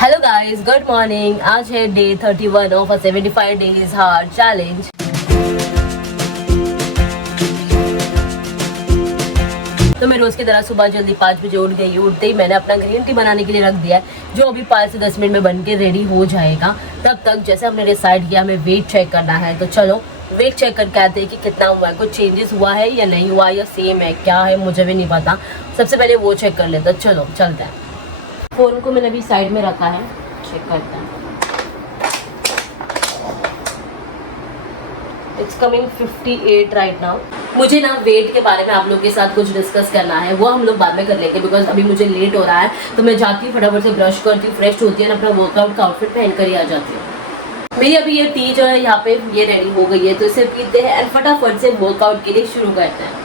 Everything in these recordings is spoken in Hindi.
Hello guys, good morning. आज है day 31 of a 75 days hard challenge. तो मैं रोज की तरह सुबह जल्दी 5 बजे उठ गई। उठते ही मैंने अपना ग्रीन टी बनाने के लिए रख दिया है, जो अभी 5 से 10 मिनट में बन के रेडी हो जाएगा। तब तक जैसे हमने डिसाइड किया हमें वेट चेक करना है, तो चलो वेट चेक करके आते हैं कि कितना हुआ है, कुछ चेंजेस हुआ है या नहीं हुआ, या सेम है, क्या है मुझे भी नहीं पता। सबसे पहले वो चेक कर लेते हैं। चलो चलते हैं। फ़ोन को मैंने अभी साइड में रखा है, चेक करते हैं। It's coming 58 right now. मुझे ना वेट के बारे में आप लोगों के साथ कुछ डिस्कस करना है, वो हम लोग बाद में कर लेंगे बिकॉज अभी मुझे लेट हो रहा है। तो मैं जाती हूँ, फटाफट से ब्रश करती हूँ, फ्रेश होती है, अपना वर्कआउट का आउटफिट पहन कर ही आ जाती हूँ। मेरी अभी ये टी जो है यहाँ पे ये रेडी हो गई है, तो इसे पीते हैं एंड फटाफट से वर्कआउट के लिए शुरू करते हैं।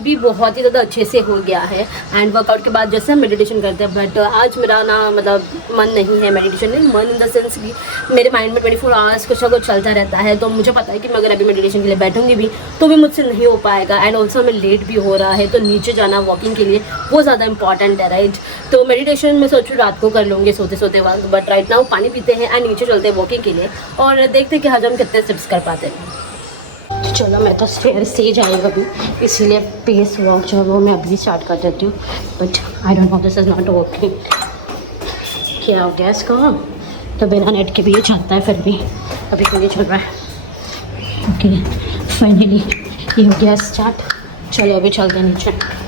भी बहुत ही ज़्यादा अच्छे से हो गया है। एंड वर्कआउट के बाद जैसे हम मेडिटेशन करते हैं, बट आज मेरा ना मतलब मन नहीं है मेडिटेशन नहीं, मन इन द सेंस कि मेरे माइंड में 24 आवर्स कुछ ना कुछ चलता रहता है। तो मुझे पता है कि मैं अगर अभी मेडिटेशन के लिए बैठूंगी भी तो भी मुझसे नहीं हो पाएगा। एंड ऑल्सो हमें लेट भी हो रहा है, तो नीचे जाना वॉकिंग के लिए वो ज़्यादा इंपॉर्टेंट है, राइट। तो मेडिटेशन मैं सोचूँ रात को कर लूँगी सोते सोते वक्त, बट राइट नाउ पानी पीते हैं एंड नीचे चलते हैं वॉकिंग के लिए और देखते हैं कि आज हम कितने स्टेप्स कर पाते हैं। चलो मैं तो स्टेयर से जाएगा अभी, इसीलिए पेस वॉक जो है वो मैं अभी स्टार्ट कर देती हूँ। But I don't no this is not working. क्या हो गया इसका? तो बिना नेट के भी ये चलता है, फिर भी अभी तो ये चल रहा है। ओके फाइनली ये हो गया स्टार्ट। चलो अभी चलते हैं नीचे।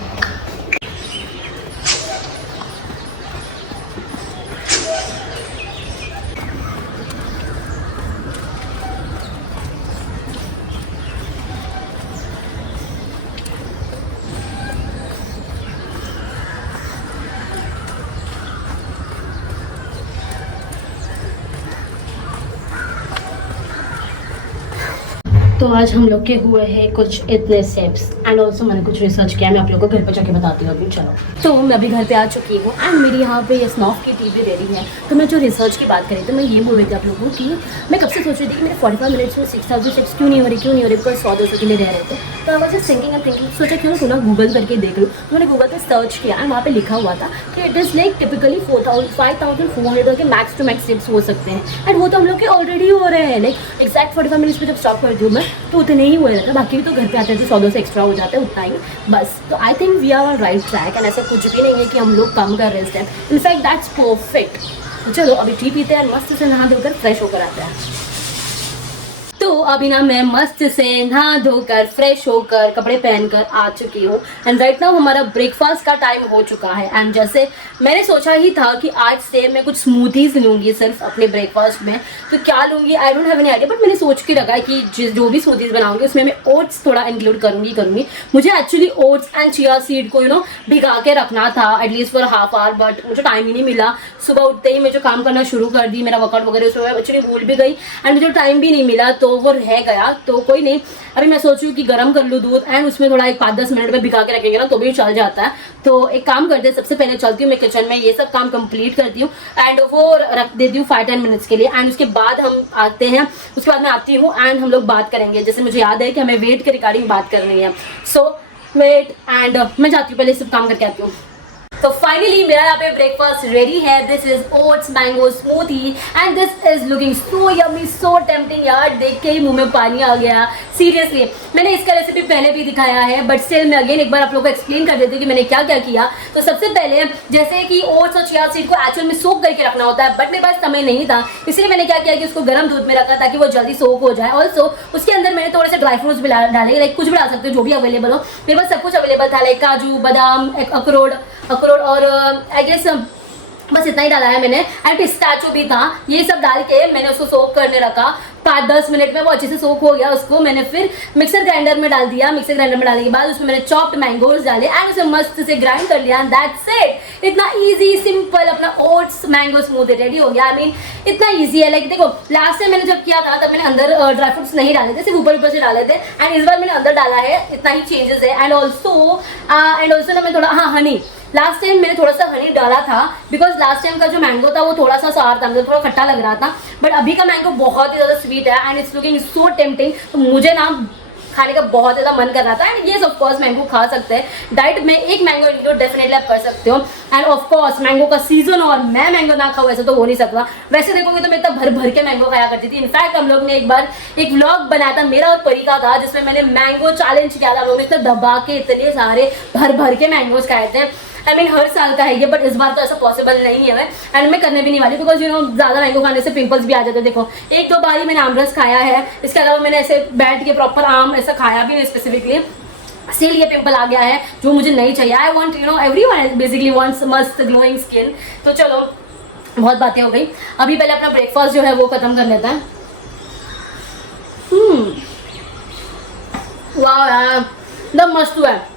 तो आज हम लोग के हुए हैं कुछ इतने स्टेप्स एंड ऑल्सो मैंने कुछ रिसर्च किया, मैं आप लोगों को घर पे जाके बताती हूँ अभी। चलो तो मैं अभी घर पे आ चुकी हूँ एंड मेरी यहाँ पे ये स्नॉफ की टी भी रेडी है। तो मैं जो रिसर्च की बात करी तो मैं ये बोल रही थी आप लोगों की, मैं कब से सोच रही थी कि मेरे 45 मिनट्स में 6000 स्टेप्स क्यों नहीं हो रही बिकॉज 100-200 के लिए रह रहे थे। तो आई वाज जस्ट थिंकिंग सोचा क्यों थोड़ा गूगल करके देख लूँ। तो मैंने गूगल पर सर्च किया एंड वहाँ पे लिखा हुआ था कि इट इज़ लाइक टिपिकली 5400 के मैक्स टू मैक्स स्टेप्स हो सकते हैं। एंड वो तो हम लोग के ऑलरेडी हो रहे हैं, लाइक एग्जैक्ट 45 मिनट्स में जब स्टॉप करती हूँ मैं तो उतने ही हुए रहता है। बाकी भी तो घर पे आते हैं तो 100 से एक्स्ट्रा हो जाता है, उतना ही बस। तो I think we are right track and ऐसा कुछ भी नहीं है कि हम लोग कम कर रहे हैं स्टेप। In fact that's perfect. तो चलो अभी टी पीते हैं, मस्त से नहा धोकर फ्रेश होकर आते हैं। तो अभी ना मैं मस्त से नहा धोकर फ्रेश होकर कपड़े पहनकर आ चुकी हूँ एंड राइट नाउ हमारा ब्रेकफास्ट का टाइम हो चुका है। एंड जैसे मैंने सोचा ही था कि आज से मैं कुछ स्मूथीज लूँगी सिर्फ अपने ब्रेकफास्ट में, तो क्या लूँगी I don't have any idea, but मैंने सोच के रखा है कि जो भी स्मूथीज बनाऊंगी उसमें मैं ओट्स थोड़ा इंक्लूड करूँगी। मुझे actually oats and chia seed को भिगा के रखना था at least for half hour, but मुझे टाइम ही नहीं मिला। सुबह उठते ही मैं जो काम करना शुरू कर दी, मेरा वर्कआउट वगैरह उसमें मैं एक्चुअली भूल भी गई एंड मुझे टाइम भी नहीं मिला, तो वो रह गया। तो कोई नहीं, अभी मैं सोच रही हूँ कि गर्म कर लूँ दूध एंड उसमें थोड़ा एक 5-10 मिनट में भिगा के रखेंगे ना तो भी चल जाता है। तो एक काम करते हैं, सबसे पहले चलती हूँ मैं किचन में, ये सब काम कंप्लीट करती हूँ एंड वो रख देती हूँ 5-10 मिनट्स के लिए एंड उसके बाद हम आते हैं। उसके बाद मैं आती हूँ एंड हम लोग बात करेंगे। जैसे मुझे याद है कि हमें वेट के रिगार्डिंग बात करनी है, सो वेट एंड मैं जाती हूँ, पहले सब काम करके आती हूँ। तो फाइनली मेरा यहाँ पे ब्रेकफास्ट रेडी है। This is oats mango smoothie and this is looking so yummy, so tempting. यार देख के ही मुंह में पानी आ गया सीरियसली। मैंने इसका रेसिपी पहले भी दिखाया है बट स्टिल मैं अगेन एक बार आप लोगों को एक्सप्लेन कर देती हूँ कि मैंने क्या क्या किया। तो सबसे पहले जैसे कि ओट्स और चिया सीड को एक्चुअल में सोक करके रखना होता है, बट मेरे पास समय नहीं था, इसलिए मैंने क्या किया कि उसको गर्म दूध में रखा ताकि वो जल्दी सोक हो जाए। ऑल्सो उसके अंदर मैंने थोड़े से ड्राई फ्रूट्स भी डाले, लाइक कुछ भी डाल सकते हो जो भी अवेलेबल हो। मेरे पास सब कुछ अवेलेबल था, लाइक काजू, बादाम, अखरोट और आई गेस बस इतना ही डाला है मैंने। एंड पिस्ताचो भी था, ये सब डाल के मैंने उसको सोक करने रखा। 5-10 मिनट में वो अच्छे से सोक हो गया। उसको मैंने फिर मिक्सर ग्राइंडर में डाल दिया। मिक्सर ग्राइंडर में डालने के बाद उसमें मैंने चॉप्ड मैंगोज डाले एंड उसे मस्त से ग्राइंड कर लिया। That's it. इतना इजी सिंपल अपना ओट्स मैंगो स्मूदी रेडी हो गया। आई मीन इतना इजी है। लाइक देखो लास्ट टाइम मैंने जब किया था तब मैंने अंदर ड्राई फ्रूट्स नहीं डाले थे, सिर्फ ऊपर से डाले थे एंड इस बार मैंने अंदर डाला है। इतना ही चेंजेस है। एंड ऑल्सो ना मैं थोड़ा हनी, लास्ट टाइम मैंने थोड़ा सा हनी डाला था बिकॉज लास्ट टाइम का जो मैंगो था वो थोड़ा सा सार था, मतलब थोड़ा खट्टा लग रहा था, बट अभी का मैंगो बहुत ही ज़्यादा स्वीट है and it's looking so tempting. तो मुझे ना खाने का बहुत ज़्यादा मन कर रहा था एंड ये ऑफ कोर्स मैंगो खा सकते हैं डाइट में, एक मैंगो इंक्लूड डेफिनेटली आप कर सकते हो। एंड ऑफ कोर्स मैंगो का सीजन और मैं मैंगो ना खाऊं ऐसा तो हो नहीं सकता। वैसे देखोगे तो मैं इतना भर भर के मैंगो खाया करती थी। इनफैक्ट हम लोग ने एक बार एक व्लॉग बनाया था मेरा और परी का था जिसमें मैंने मैंगो चैलेंज किया था। हम लोगों ने इतना दबा के इतने सारे भर भर के मैंगोज खाए थे। आई मीन हर साल का है ये, बट इस बार तो ऐसा पॉसिबल नहीं है एंड मैं करने भी नहीं वाली बिकॉज ज़्यादा मैंगो खाने से पिंपल्स भी आ जाते हैं। देखो 1-2 बार ही मैंने आमरस खाया है, इसके अलावा मैंने ऐसे बैठ के प्रॉपर आम ऐसा खाया भी नहीं स्पेसिफिकली। स्टिल ये पिंपल आ गया है जो मुझे नहीं चाहिए। I want everyone basically wants मस्त ग्लोइंग स्किन। तो चलो बहुत बातें हो गई, अभी पहले अपना ब्रेकफास्ट जो है वो खत्म कर लेता है। वाह यार एकदम मस्त हुआ है।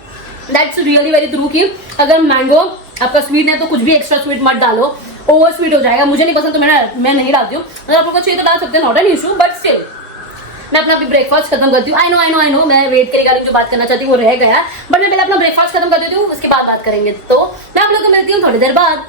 दैट्स रियली वेरी ट्रू कि अगर मैंगो आपका स्वीट है तो कुछ भी एक्स्ट्रा स्वीट मत डालो, ओवर स्वीट हो जाएगा। मुझे नहीं पसंद तो मैं नहीं डालती हूँ। अगर आप लोगों को चाहिए तो डाल सकते हैं, not an issue, but still मैं अपना अभी ब्रेकफास्ट खत्म करती हूँ। आई नो मैं वेट के रिगार्डिंग जो बात करना चाहती हूँ वो रह गया, बट मैं पहले अपना ब्रेकफास्ट खत्म कर देती हूँ, उसके बाद बात करेंगे। तो मैं आप लोगों को मिलती हूँ थोड़ी देर बाद।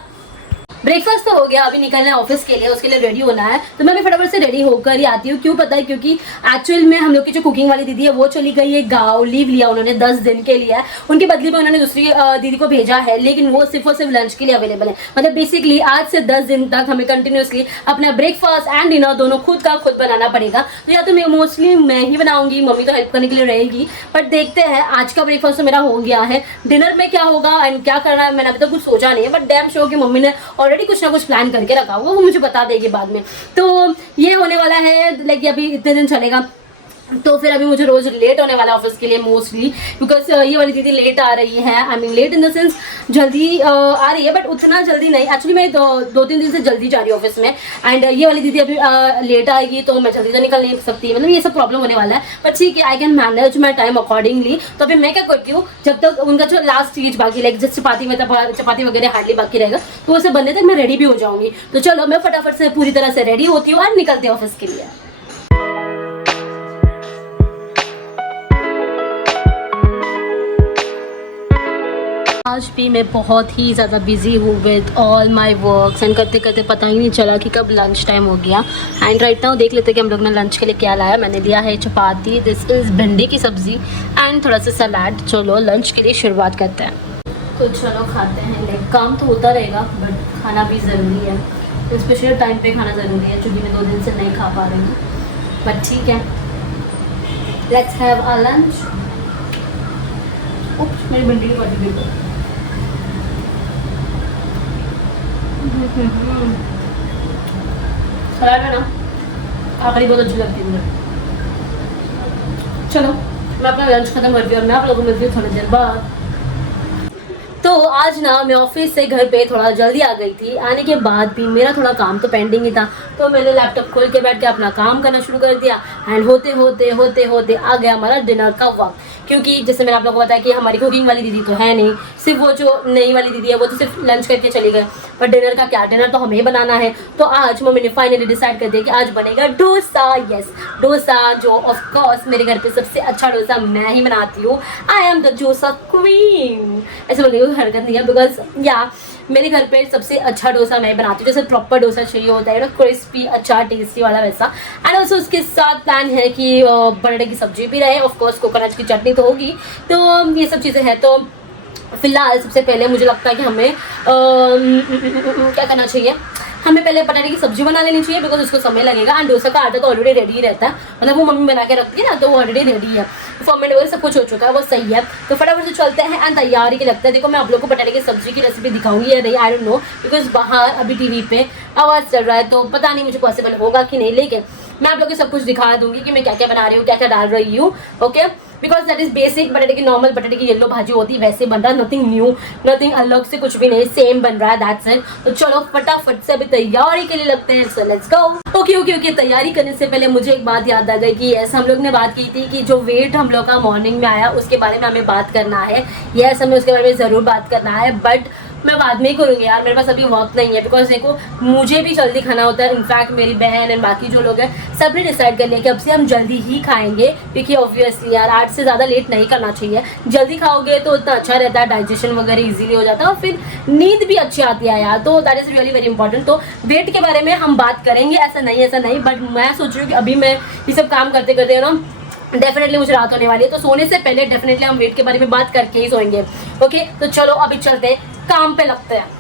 ब्रेकफास्ट तो हो गया, अभी निकलना है ऑफिस के लिए, उसके लिए रेडी होना है। तो मैं भी फटाफट से रेडी होकर ही आती हूँ। क्यों पता है, क्योंकि एक्चुअल में हम लोग की जो कुकिंग वाली दीदी है वो चली गई है गाँव, लीव लिया उन्होंने 10 दिन के लिए। उनके बदले में उन्होंने दूसरी दीदी को भेजा है, लेकिन वो सिर्फ और सिर्फ लंच के लिए अवेलेबल है। मतलब बेसिकली आज से 10 दिन तक हमें कंटिन्यूसली अपना ब्रेकफास्ट एंड डिनर दोनों खुद का खुद बनाना पड़ेगा। तो या तो मैं मोस्टली मैं ही बनाऊंगी, मम्मी तो हेल्प करने के लिए रहेगी, बट देखते हैं। आज का ब्रेकफास्ट तो मेरा हो गया है, डिनर में क्या होगा एंड क्या करना है मैंने अभी तक कुछ सोचा नहीं है, बट डैम श्योर कि मम्मी ने ऑलरेडी कुछ ना कुछ प्लान करके रखा हुआ, वो मुझे बता देगी बाद में। तो ये होने वाला है, लाइक अभी इतने दिन चलेगा। तो फिर अभी मुझे रोज लेट होने वाला है ऑफिस के लिए मोस्टली, बिकॉज ये वाली दीदी लेट आ रही है। I mean let in the sense जल्दी आ रही है, बट उतना जल्दी नहीं। एक्चुअली मैं 2-3 दिन से जल्दी जा रही हूँ ऑफिस में, एंड ये वाली दीदी अभी लेट आएगी तो मैं जल्दी तो निकल नहीं सकती। मतलब ये सब प्रॉब्लम होने वाला है, बट ठीक है, I can manage my time accordingly. तो अभी मैं क्या करती हूँ, जब तक उनका जो लास्ट चीज बाकी, लाइक जैसे चपाती वगैरह हार्डली बाकी रहेगा, तो उसे बनने तक मैं रेडी भी हो जाऊंगी। तो चलो मैं फटाफट से पूरी तरह से रेडी होती हूँ और निकलती हूँ ऑफिस के लिए। आज भी मैं बहुत ही ज़्यादा बिजी हूँ with all my works, and करते करते पता ही नहीं चला कि कब लंच टाइम हो गया। एंड राइट नाउ देख लेते हैं कि हम लोग ने लंच के लिए क्या लाया। मैंने लिया है चपाती, दिस इज़ भिंडी की सब्ज़ी एंड थोड़ा सा सलाद। चलो लंच के लिए शुरुआत करते हैं। तो चलो खाते हैं। लाइक काम तो होता रहेगा बट खाना भी ज़रूरी है, तो स्पेशल टाइम पे खाना ज़रूरी है, क्योंकि मैं 2 दिन से नहीं खा पा रही हूँ। बट ठीक है, लेट्स हैव अ लंच। उप्स, मेरी भिंडी की पत्ती भी सलाद है ना, आखिरी बहुत अच्छी लगती है मुझे। चलो मैं अपना लंच खत्म करती हूँ और मैं आप लोगों को मिलती हूँ थोड़ी देर बाद। तो आज ना मैं ऑफिस से घर पे थोड़ा जल्दी आ गई थी। आने के बाद भी मेरा थोड़ा काम तो पेंडिंग ही था, तो मैंने लैपटॉप खोल के बैठ के अपना काम करना शुरू कर दिया। एंड होते होते आ गया हमारा डिनर का वक्त। क्योंकि जैसे मैंने आप लोगों को बताया कि हमारी कुकिंग वाली दीदी तो है नहीं, सिर्फ वो जो नई वाली दीदी है वो तो सिर्फ लंच करके चली गए, पर डिनर का क्या, डिनर तो हमें ही बनाना है। तो आज मम्मी ने फाइनली डिसाइड कर दिया कि आज बनेगा डोसा। यस, डोसा, जो ऑफ कोर्स मेरे घर पे सबसे अच्छा डोसा मैं ही बनाती हूँ। I am the dosa queen. ऐसे बोलने की हरकत नहीं है, बिकॉज या मेरे घर पे सबसे अच्छा डोसा मैं बनाती हूँ। जैसे प्रॉपर डोसा चाहिए होता है ना, क्रिस्पी, अच्छा, टेस्टी वाला, वैसा। एंड ऑल्सो उसके साथ प्लान है कि बटाटे की सब्जी भी रहे, ऑफ कोर्स कोकोनट की चटनी तो होगी। तो ये सब चीज़ें हैं। तो फिलहाल सबसे पहले मुझे लगता है कि हमें क्या करना चाहिए, हमें पहले बटाटे की सब्जी बना लेनी चाहिए, बिकॉज उसको समय लगेगा। एंड डोसा का आटा तो ऑलरेडी रेडी रहता है, मतलब वो मम्मी बना के रखती है ना, तो वो ऑलरेडी रेडी है, फॉर्मेट वगैरह सब कुछ हो चुका है, वो सही है। तो फटाफट से चलते हैं एंड तैयारी की लगता है। देखो मैं आप लोग को बटाटे की सब्जी की रेसिपी दिखाऊंगी या नहीं, आई डोंट नो, बिकॉज बाहर अभी टीवी पे आवाज़ चल रहा है, तो पता नहीं मुझे पॉसिबल होगा कि नहीं, लेकिन मैं आप लोग को सब कुछ दिखा दूंगी कि मैं क्या क्या बना रही हूँ, क्या क्या डाल रही हूँ। Okay, because that is basic बटाटे की, नॉर्मल बटाटे की येलो भाजी होती है वैसे बन रहा है, नथिंग न्यू, नथिंग अलग से कुछ भी नहीं, सेम बन रहा है, दैट्स इट। तो चलो फटाफट से अभी तैयारी के लिए लगते हैं। So let's go. ओके, तैयारी करने से पहले मुझे एक बात याद आ गई कि ऐसा हम लोग ने बात की थी कि जो वेट हम लोग का मॉर्निंग में आया उसके बारे में हमें बात करना है। यस, हमें उसके बारे में ज़रूर बात करना है, बट मैं बाद में ही करूँगी यार, मेरे पास अभी वक्त नहीं है। बिकॉज देखो मुझे भी जल्दी खाना होता है, इनफैक्ट मेरी बहन एंड बाकी जो लोग हैं सब ने डिसाइड कर लिया कि अब से हम जल्दी ही खाएंगे, क्योंकि ऑब्वियसली यार 8 से ज़्यादा लेट नहीं करना चाहिए। जल्दी खाओगे तो उतना अच्छा रहता है, डाइजेशन वगैरह इजीली हो जाता है और फिर नींद भी अच्छी आती है यार। तो that is really very important. तो वेट के बारे में हम बात करेंगे, ऐसा नहीं, बट मैं सोच रही हूँ कि अभी मैं ये सब काम करते करते ना डेफिनेटली मुझे रात होने वाली है, तो सोने से पहले डेफिनेटली हम वेट के बारे में बात करके ही सोएंगे। ओके, तो चलो अभी चलते हैं, काम पे लगते हैं।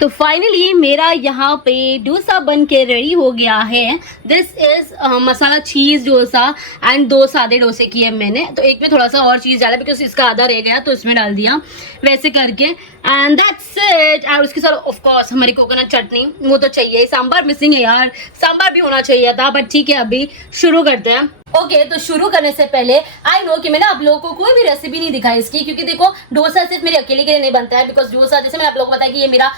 तो फाइनली मेरा यहाँ पे डोसा बन के रेडी हो गया है। This is masala cheese dosa and 2 सादे डोसे किए मैंने, तो एक में थोड़ा सा और चीज़ डाला बिकॉज इसका आधा रह गया तो इसमें डाल दिया, वैसे करके एंड दैट्स इट। और उसके साथ ऑफ कोर्स हमारी कोकोनट चटनी वो तो चाहिए। सांभर मिसिंग है यार, सांभर भी होना चाहिए था, बट ठीक है अभी शुरू करते हैं। ओके, तो शुरू करने से पहले आई नो कि मैंने आप लोगों को कोई भी रेसिपी नहीं दिखाई इसकी, क्योंकि देखो डोसा सिर्फ मेरे अकेले के लिए नहीं बनता है। बिकॉज डोसा जैसे मैंने आप लोगों को बताया कि ये मेरा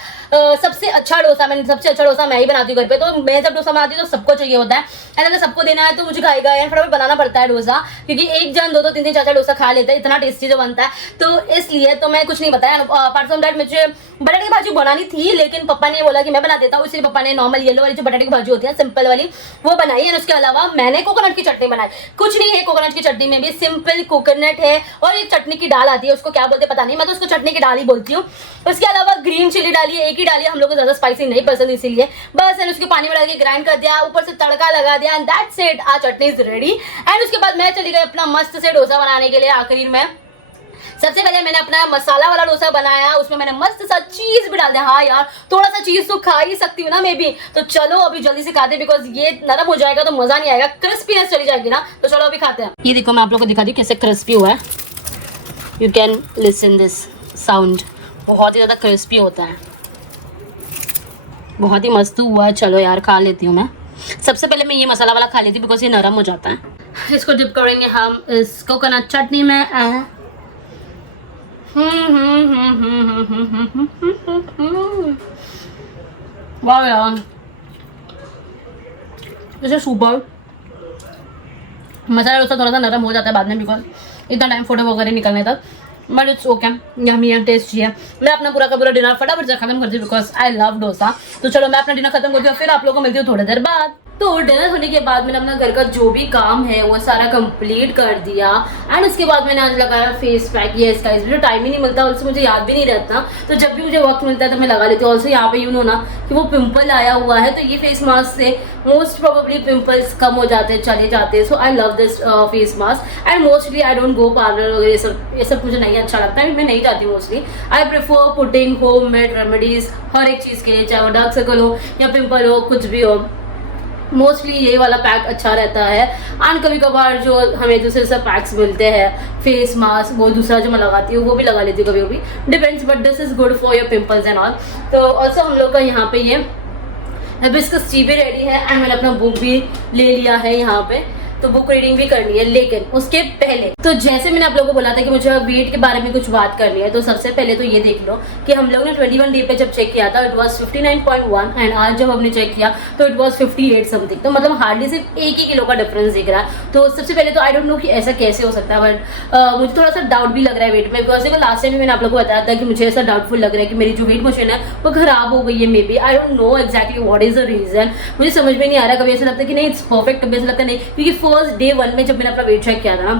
सबसे अच्छा डोसा मैं ही बनाती हूँ घर पे। तो मैं जब डोसा बनाती हूँ तो सबको चाहिए होता है, एंड अगर सबको देना है तो मुझे खाएगा यार, फटाफट बनाना पड़ता है डोसा, क्योंकि एक जन 2-2 3-3 4-4 डोसा खा लेता है, इतना टेस्टी जो बनता है। तो इसलिए तो मैं कुछ नहीं बताया। अपार्ट फ्रॉम दैट मुझे बटाटे की भाजी बनानी थी, लेकिन पापा ने बोला कि मैं बना देता हूँ, इसलिए पापा ने नॉर्मल येलो वाली जो बटाटे की भाजी होती है सिंपल वाली वो बनाई। और उसके अलावा मैंने कोकोनट की चटनी बनाई। कुछ नहीं है कोकोनट की चटनी में भी, सिंपल कोकोनट है और एक चटनी की दाल आती है, उसको क्या बोलते पता नहीं, मैं तो उसको चटनी की दाल ही बोलती हूँ। उसके अलावा ग्रीन चिली डाली है, एक ही डाली है, हम लोग को ज्यादा स्पाइसी नहीं पसंद इसीलिए बस। एंड उसके पानी में डाल के ग्राइंड कर दिया, ऊपर से तड़का लगा दिया and that's it, our chutney is ready. And उसके बाद मैं चली गई अपना मस्त से डोसा बनाने के लिए। आखिर में सबसे पहले मैंने अपना मसाला वाला डोसा बनाया, उसमें मैंने मस्त सा चीज भी डाल दिया। हाँ यार, थोड़ा सा चीज तो खा ही सकती हूँ ना मैं भी, तो चलो अभी जल्दी से खाते, बिकॉज ये नरम हो जाएगा तो मजा नहीं आएगा, क्रिस्पीनेस चली जाएगी ना, तो चलो अभी खाते हैं। ये देखो मैं आप लोगों को दिखा दी कैसे क्रिस्पी हुआ है, you can listen this sound, बहुत ही ज्यादा क्रिस्पी होता है, बहुत ही मस्त हुआ है। चलो यार खा लेती हूँ मैं। सबसे पहले मैं ये मसाला वाला खा लेती हूँ बिकॉज ये नरम हो जाता है। इसको डिप करेंगे हम इस कोकोनट चटनी में। वाह यार, जैसे सुपर। मसाला डोसा थोड़ा सा नरम हो जाता है बाद में बिकॉज इतना टाइम फोटो वगैरह निकलने तक, बट इट्स ओके, यम्मी है, टेस्टी है। मैं अपना पूरा का पूरा डिनर फटाफट से खत्म करती हूँ बिकॉज आई लव डोसा। तो चलो मैं अपना डिनर खत्म करती हूँ, फिर आप लोगों को मिलती हूँ थोड़ी देर बाद। तो डिनर होने के बाद मैंने अपना घर का जो भी काम है वो सारा कंप्लीट कर दिया। एंड उसके बाद मैंने आज लगाया फेस पैक। ये इसका मुझे टाइम ही नहीं मिलता, ऑल्सो मुझे याद भी नहीं रहता, तो जब भी मुझे वक्त मिलता है तो मैं लगा लेती हूँ। ऑल्सो यहाँ पे यूँ ना कि वो पिंपल आया हुआ है, तो ये फेस मास्क से मोस्ट प्रोबेबली पिंपल्स कम हो जाते हैं, चले जाते हैं। So I love this face mask and mostly I don't go parlour वगैरह, ये सब मुझे नहीं अच्छा लगता है, मैं नहीं जाती mostly. I prefer putting home made remedies हर एक चीज़ के लिए, चाहे वो डार्क सर्कल हो या पिंपल हो, कुछ भी हो, मोस्टली ये वाला पैक अच्छा रहता है। एंड कभी कभार जो हमें दूसरे से पैक्स मिलते हैं फेस मास्क, वो दूसरा जो मैं लगाती हूँ वो भी लगा लेती हूँ कभी कभी, depends, but this is good for your pimples and all. तो ऑल्सो हम लोग का यहाँ पे ये हिबिस्कस टी भी रेडी है एंड मैंने अपना बुक भी ले लिया है यहाँ पे, तो बुक रीडिंग भी करनी है। लेकिन उसके पहले तो जैसे मैंने आप लोगों को बोला था कि मुझे वेट के बारे में कुछ बात करनी है, तो सबसे पहले तो ये देख लो कि हम लोग ने 21 डे पे जब चेक किया था इट वाज 59.1 एंड आज जब हमने चेक किया तो इट वाज 58 समथिंग, तो मतलब हार्डली सिर्फ 1 ही किलो का डिफरेंस दिख रहा है। तो सबसे पहले तो आई डोंट नो कि ऐसा कैसे हो सकता है, बट मुझे थोड़ा सा डाउट भी लग रहा है वेट में, बिकॉज देखो लास्ट टाइम भी मैंने आप लोगों को बताया था कि मुझे ऐसा डाउटफुल लग रहा है कि मेरी जो वेट मशीन है वो खराब हो गई है, maybe I don't know exactly what is the reason, मुझे समझ में नहीं आ रहा। कभी ऐसा लगता है कि नहीं इट्स परफेक्ट, कभी ऐसा लगता है नहीं, क्योंकि फर्स्ट डे 1 में जब मैंने अपना वेट चेक किया था ना,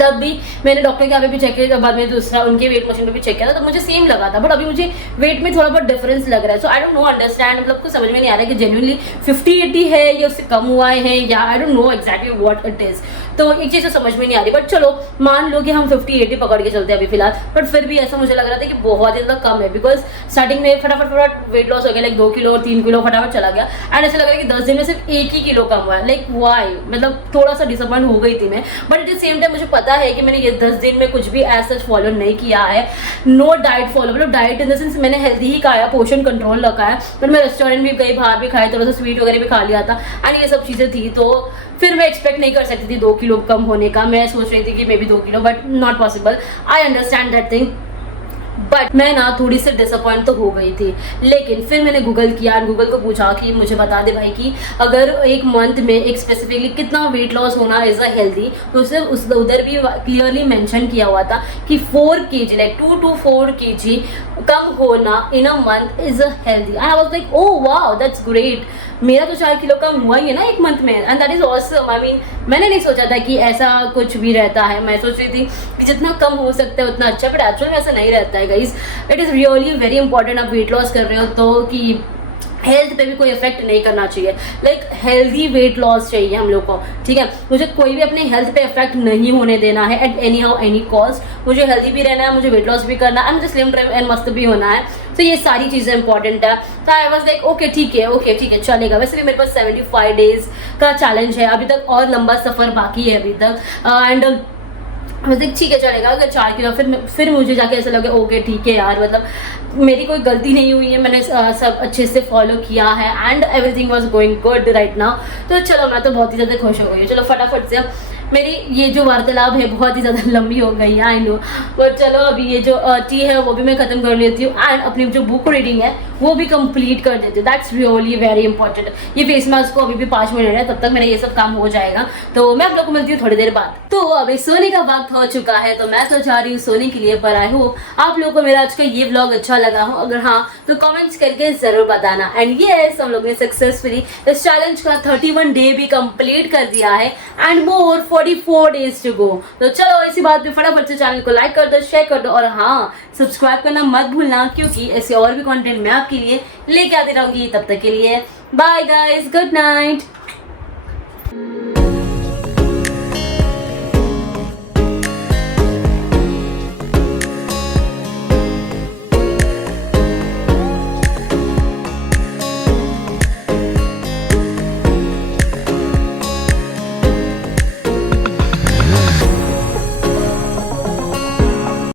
तब भी मैंने डॉक्टर के यहाँ पे भी चेक किया, बाद में दूसरा उनके वेट मशीन पे भी चेक किया था, तो मुझे सेम लगा था, बट अभी मुझे वेट में थोड़ा बहुत डिफरेंस लग रहा है। सो आई डोंट नो अंडरस्टैंड, मतलब कुछ समझ में नहीं आ रहा है कि जेन्युइनली 50-80 है या उससे कम हुआ है, या आई don't know exactly what it is. तो एक चीज़ तो समझ में नहीं आ रही, बट चलो मान लो कि हम 50-80 पकड़ के चलते हैं अभी फिलहाल, बट फिर भी ऐसा मुझे लग रहा था कि बहुत ज़्यादा कम है, बिकॉज स्टार्टिंग में फटाफट वेट लॉस हो गया, लाइक 2 किलो और 3 किलो फटाफट चला गया, एंड ऐसा लग रहा है कि 10 दिन में सिर्फ 1 ही किलो कम हुआ है। लाइक वाई, मतलब थोड़ा सा डिसअपॉइंट हो गई थी मैं, but at the same time मुझे पता है कि मैंने ये 10 दिन में कुछ भी ऐसा फॉलो नहीं किया है, नो डाइट फॉलो, मतलब डाइट इन द सेंस मैंने हेल्दी ही खाया, पोर्शन कंट्रोल रखा है, पर मैं रेस्टोरेंट भी गई, बाहर भी खाए, थोड़ा सा स्वीट वगैरह भी खा लिया था एंड ये सब चीज़ें थी, तो फिर मैं एक्सपेक्ट नहीं कर सकती थी 2 किलो कम होने का। मैं सोच रही थी कि may be 2 kilo, but not possible, I understand that thing. But मैं ना थोड़ी सी डिसअपॉइंट तो हो गई थी, लेकिन फिर मैंने गूगल किया, गूगल को पूछा कि मुझे बता दे भाई कि अगर एक मंथ में एक स्पेसिफिकली कितना वेट लॉस होना इज अ हेल्दी, तो उसे उधर भी क्लियरली मेंशन किया हुआ था कि 4 kg, लाइक 2 to 4 kg कम होना in a month is a healthy. I was like oh wow that's great, मेरा तो 4 किलो कम हुआ ही है ना एक मंथ में, and that is awesome. I mean मैंने नहीं सोचा था कि ऐसा कुछ भी रहता है, मैं सोच रही थी कि जितना कम हो सकता है उतना अच्छा, बट एक्चुअल में ऐसा नहीं रहता है guys. It is really very important, आप वेट लॉस कर रहे हो तो कि हेल्थ पे भी कोई इफेक्ट नहीं करना चाहिए, लाइक हेल्दी वेट लॉस चाहिए हम लोग को, ठीक है। मुझे कोई भी अपने हेल्थ पे इफेक्ट नहीं होने देना है at any how any cost, मुझे हेल्दी भी रहना है, मुझे वेट लॉस भी करना है, मुझे स्लिम एंड मस्त भी होना है, तो ये सारी चीज़ें इंपॉर्टेंट है। तो आई वाज लाइक ओके ठीक है चलेगा। वैसे भी मेरे पास 75 डेज का चैलेंज है, अभी तक और लंबा सफ़र बाकी है अभी तक, एंड मतलब ठीक है चलेगा। अगर 4 किलो फिर मुझे जाके ऐसा लगे ओके ठीक है यार, मतलब मेरी कोई गलती नहीं हुई है, मैंने सब अच्छे से फॉलो किया है and everything was going good right now, तो चलो मैं तो बहुत ही ज़्यादा खुश हो गई हूँ। चलो फटाफट से मेरी ये जो वार्तालाप है बहुत ही ज़्यादा लंबी हो गई है, आई नो, पर चलो अभी ये जो टी है वो भी मैं ख़त्म कर लेती हूँ एंड अपनी जो बुक रीडिंग है वो भी कंप्लीट कर देती हूँ। That's really very important. ये फेस मास्क को अभी भी 5 मिनट है, तब तक मेरा ये सब काम हो जाएगा, तो मैं आप लोग को मिलती हूँ थोड़ी देर बाद। तो अभी सोने का वक्त हो चुका है, तो मैं तो जा रही हूँ सोने के लिए, पर आई होप आप लोगों को मेरा आज का ये व्लॉग अच्छा लगा हो। अगर हाँ तो कमेंट्स करके जरूर बताना। एंड यस, हम लोग ने सक्सेसफुली इस चैलेंज का 31 डे भी कंप्लीट कर दिया है and more 44 days to go. तो चलो इसी बात पे फटाफट से चैनल को लाइक कर दो, शेयर कर दो और हाँ सब्सक्राइब करना मत भूलना, क्योंकि ऐसे और भी कंटेंट मैं आपके लिए लेके आती रहूंगी। तब तक के लिए बाय गाइस, गुड नाइट।